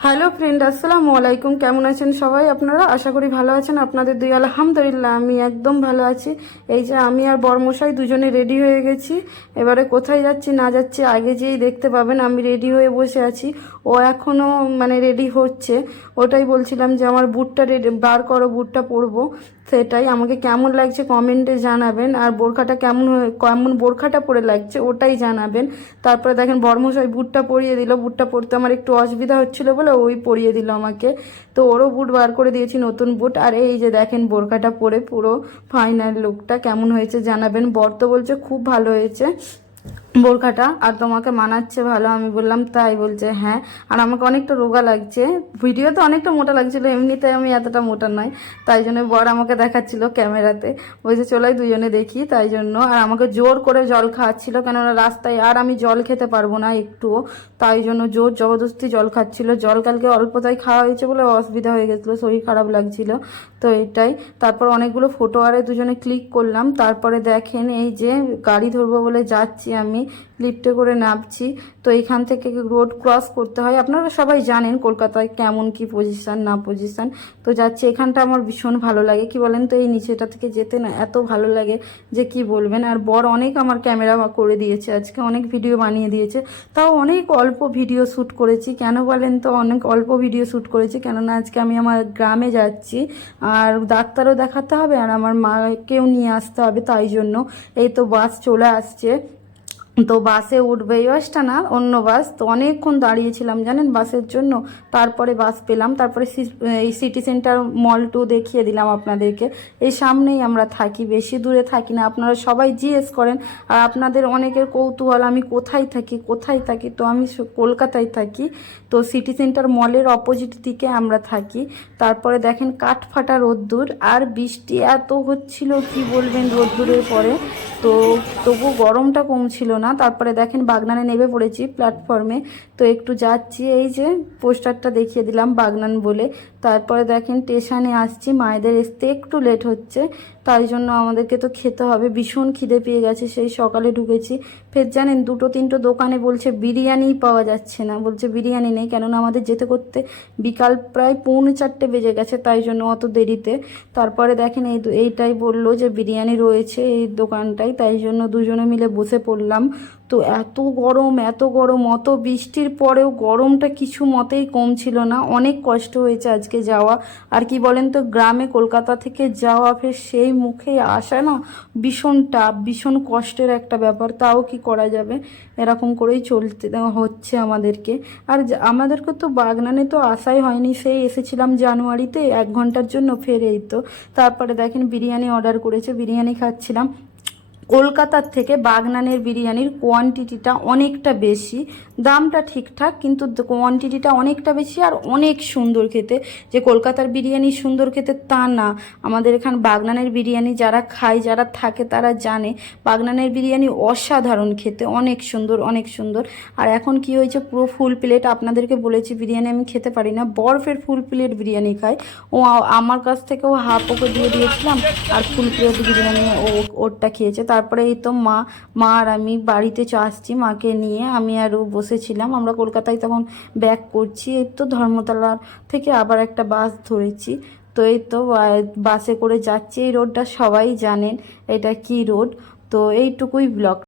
Hello friend আসসালামু আলাইকুম কেমন আছেন সবাই আপনারা? আশা করি ভালো আছেন। আপনাদের দুই, আলহামদুলিল্লাহ, আমি একদম ভালো আছি। এই যে আমি আর বরমশাই দুজনে রেডি হয়ে গেছি। এবারে কোথায় যাচ্ছি না যাচ্ছি আগে যেই দেখতে পাবেন, আমি রেডি হয়ে বসে আছি। ও এখনও মানে রেডি হচ্ছে। ওটাই বলছিলাম যে আমার বুটটা রেডি বার করো, বুটটা পরবো। সেটাই। আমাকে কেমন লাগছে কমেন্টে জানাবেন। আর বোরখাটা কেমন কেমন বোরখাটা পরে লাগছে ওটাই জানাবেন। তারপরে দেখেন বর্মশাই বুটটা পরিয়ে দিল। বুটটা পরতে আমার একটু অসুবিধা হচ্ছিল বলে ওই পরিয়ে দিল আমাকে। তো ওরও বুট বার করে দিয়েছি, নতুন বুট। আর এই যে দেখেন, বোরখাটা পরে পুরো ফাইনাল লুকটা কেমন হয়েছে জানাবেন। বর তো বলছে খুব ভালো হয়েছে। বোরখাটা, আর তোমাকে মানাচ্ছে ভালো, আমি বললাম তাই বলছে হ্যাঁ। আর আমাকে অনেকটা রোগা লাগছে। ভিডিওতে অনেকটা মোটা লাগছিল, এমনিতে আমি এতটা মোটা নয়। তাই জন্য বর আমাকে দেখাচ্ছিল ক্যামেরাতে। বলছে চলাই দুজনে দেখি। তাই জন্য, আর আমাকে জোর করে জল খাওয়াচ্ছিল, কেননা রাস্তায় আর আমি জল খেতে পারব না একটুও। তাই জন্য জোর জবরদস্তি জল খাচ্ছিল। জল কালকে অল্প তাই খাওয়া হয়েছে বলে অসুবিধা হয়ে গেছিল, শরীর খারাপ লাগছিল। তো এটাই। তারপর অনেকগুলো ফটো আরে দুজনে ক্লিক করলাম। তারপরে দেখেন, এই যে গাড়ি ধরবো বলে যাচ্ছি আমি। লিফটে করে নামছি। তো এখান থেকে রোড ক্রস করতে হয়। আপনারা সবাই জানেন কলকাতায় কেমন কি পজিশন না পজিশন তো যাচ্ছি, এখানটা আমার ভীষণ ভালো লাগে। কি বলেন তো, এই নিচেটা থেকে যেতে না এত ভালো লাগে যে কি বলবেন? আর বর অনেক আমার ক্যামেরা করে দিয়েছে আজকে, অনেক ভিডিও বানিয়ে দিয়েছে। তাও অনেক অল্প ভিডিও শ্যুট করেছি। কেন বলেন তো, অনেক অল্প ভিডিও শ্যুট করেছি। কেননা আজকে আমি আমার গ্রামে যাচ্ছি। আর ডাক্তারও দেখাতে হবে আর আমার মাকেও নিয়ে আসতে হবে, তাই জন্য। এই তো বাস চলে আসছে। তো বাসে উঠবে বাসটা না, অন্য বাস। তো অনেকক্ষণ দাঁড়িয়েছিলাম, জানেন, বাসের জন্য। তারপরে বাস পেলাম, তারপরে এই সিটি সেন্টার মল টু দেখিয়ে দিলাম আপনাদেরকে। এই সামনেই আমরা থাকি, বেশি দূরে থাকি না। আপনারা সবাই জিজ্ঞেস করেন, আর আপনাদের অনেকের কৌতূহল, আমি কোথায় থাকি কোথায় থাকি? তো আমি কলকাতায় থাকি। তো সিটি সেন্টার মলের অপোজিট দিকে আমরা থাকি। তারপরে দেখেন কাঠ ফাটা রোদ্দুর, আর বৃষ্টি এত হচ্ছিল, কি বলবেন রোদ্দুরের পরে? তো তবু গরমটা কম ছিল না তারপরে দেখেন বাগনানে নেমে পড়েছি প্ল্যাটফর্মে তো একটু যাচ্ছি, এই যে পোস্টারটা দেখিয়ে দিলাম বাগনান বলে। তারপরে দেখেন স্টেশনে আসছি, মায়েদের আসতে একটু লেট হচ্ছে। তাই জন্য আমাদেরকে তো খেতে হবে। ভীষণ খিদে পেয়ে গেছে, সেই সকালে ঢুকেছি। ফের জানেন, দুটো তিনটো দোকানে বলছে, বিরিয়ানি পাওয়া যাচ্ছে না। বলছে, বিরিয়ানি নেই, কেননা আমাদের যেতে করতে বিকাল প্রায় পৌনে চারটে বেজে গেছে, তাই জন্য অত দেরিতে। তারপরে দেখেন, এই এইটাই বলল যে, বিরিয়ানি রয়েছে এই দোকানটাই তাই জন্য দুজনে মিলে বসে পড়লাম। তো এত গরম এত গরম, অত বৃষ্টির পরেও গরমটা কিছু মতেই কম ছিল না। অনেক কষ্ট হয়েছে আজকে যাওয়া। আর কি বলেন তো, গ্রামে কলকাতা থেকে যাওয়া ফের সেই মুখে আসা না, ভীষণ টাপ ভীষণ কষ্টের একটা ব্যাপার। তাও কি করা যাবে? এরকম করেই চলতে হচ্ছে আমাদেরকে। আর আমাদেরকে তো বাগনানে তো আসাই হয়নি। সেই এসেছিলাম জানুয়ারিতে, এক ঘণ্টার জন্য ফের এই তো। তারপরে দেখেন, বিরিয়ানি অর্ডার করেছে, বিরিয়ানি খাচ্ছিলাম। কলকাতার থেকে বাগনানের বিরিয়ানির কোয়ান্টিটিটা অনেকটা বেশি। দামটা ঠিকঠাক, কিন্তু কোয়ান্টিটিটা অনেকটা বেশি আর অনেক সুন্দর খেতে। যে কলকাতার বিরিয়ানি সুন্দর খেতে তা না। আমাদের এখান বাগনানের বিরিয়ানি যারা খায়, যারা থাকে তারা জানে, বাগনানের বিরিয়ানি অসাধারণ খেতে, অনেক সুন্দর অনেক সুন্দর। আর এখন কি হয়েছে, পুরো ফুল প্লেট আপনাদেরকে বলেছি, বিরিয়ানি আমি খেতে পারি না। বরফের ফুল প্লেট বিরিয়ানি খাই। ও আমার কাছ থেকেও হাফ ওকে দিয়ে দিয়েছিলাম, আর ফুল প্লেট বিরিয়ানি ও, ওরটা খেয়েছে। তারপরে এই তো মা মা আর আমি বাড়িতে চ আসছি মাকে নিয়ে। আমি আর ও বসেছিলাম, আমরা কলকাতায় তখন ব্যাক করছি। এই তো ধর্মতলার থেকে আবার একটা বাস ধরেছি। তো এই তো বাসে করে যাচ্ছি। এই রোডটা সবাই জানেন, এটা কি রোড তো এইটুকুই ব্লগ